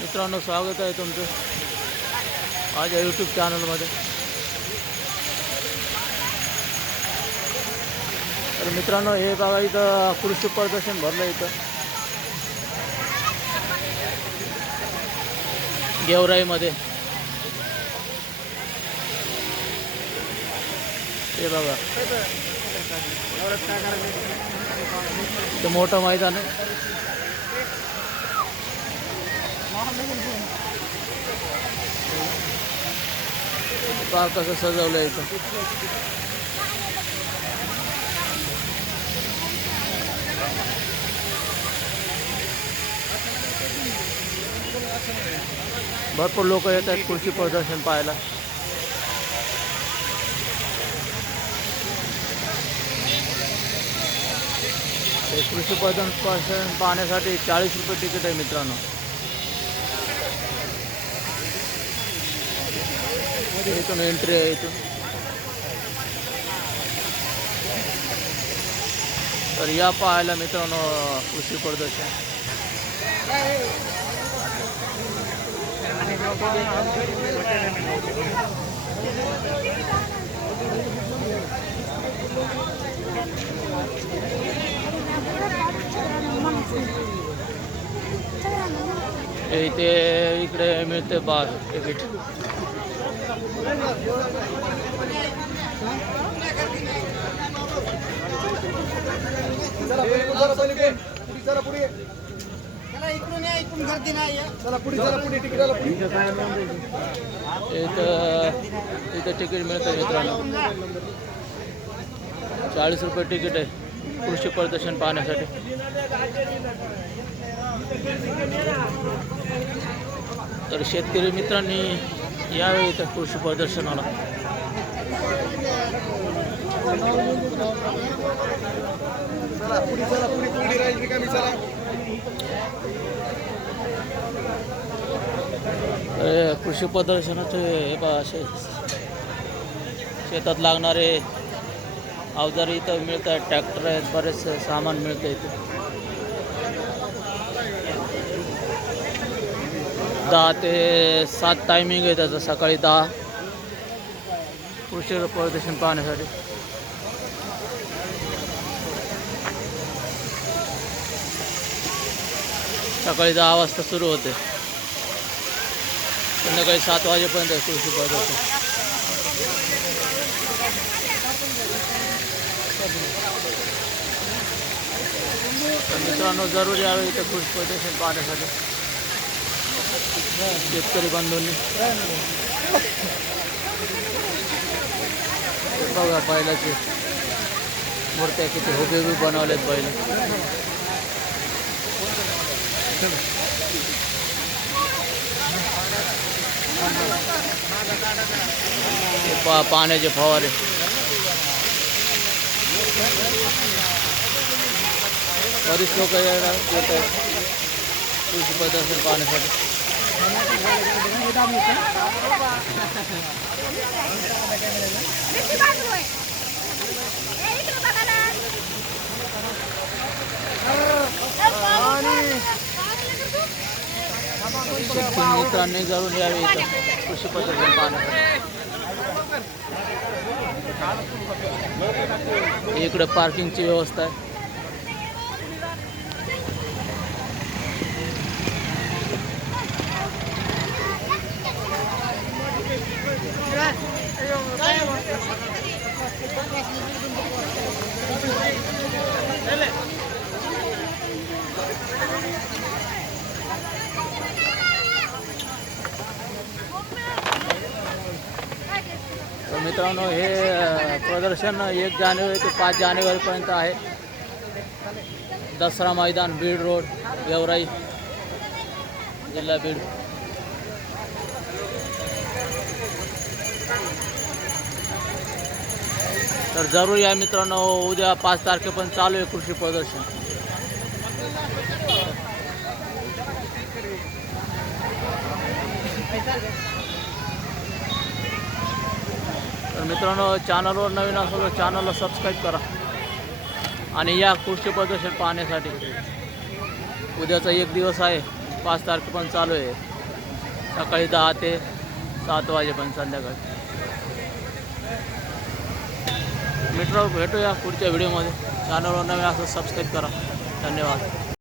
मित्रांनो स्वागत आहे तुमचं माझ्या यूट्यूब चॅनलमध्ये तर मित्रांनो हे बघा इथं कृषी प्रदर्शन भरलं इथं. गेवराईमध्ये. हे बघा. ते मोठं मैदान आहे. पहा कसं सजवलं आहे इथं. भरपूर लोक येत आहेत कृषी प्रदर्शन पाहायला. कृषी प्रदर्शन पाहण्यासाठी चाळीस रुपये तिकीट आहे मित्रांनो. इथून एंट्री आहे इथून तर या पाहायला मित्रांनो कृषी प्रदर्शन हे इथे इकडे मिळते बा तिकीट तिकीट मिळतं मित्रांनो चाळीस रुपये तिकीट आहे. कृषी प्रदर्शन पाहण्यासाठी. तर शेतकरी मित्रांनी यावे इथं कृषी प्रदर्शनाला. कृषी प्रदर्शनाचे हे बा असे शेतात लागणारे अवजार इथं मिळत आहेत ट्रॅक्टर आहेत बरेच सामान मिळतं इथे. दहा ते सात टायमिंग आहे त्याचं सकाळी दहा. कृषी प्रदर्शन पाहण्यासाठी. सकाळी दहा वाजता सुरू होते. संध्याकाळी सात वाजेपर्यंत कृषी प्रदर्शन मित्रांनो जरूर यावे इथं कृषी प्रदर्शन पाहण्यासाठी. शेतकरी बांधवांनी. बघा बैलाचे. मूर्त्या किती हुबे बनवले बैल. पा पाण्याचे फवारे. बरीच लोक येणार आहेत. कृषी प्रदर्शन पाहण्यासाठी मित्रांनी जरूर यावे कृषी पद्धतीने पाहण्यासाठी. इकडे पार्किंगची व्यवस्था आहे. मित्रांनो हे प्रदर्शन एक जानेवारी ते पाच जानेवारीपर्यंत आहे. दसरा मैदान बीड रोड गेवराई जिल्हा बीड. तर जरूर या मित्रांनो उद्या पाच तारखेपर्यंत चालू आहे कृषी प्रदर्शन. तर मित्रांनो चॅनलवर नवीन असेल तर चॅनलला सबस्क्राईब करा. आणि या कृषी प्रदर्शन पाहण्यासाठी उद्याचा एक दिवस आहे. पाच तारखेपर्यंत चालू आहे. सकाळी दहा ते सात वाजेपर्यंत संध्याकाळी. मित्र भेटूया पुढच्या व्हिडिओमध्ये चॅनलवर नवीन असं सबस्क्राईब करा. धन्यवाद.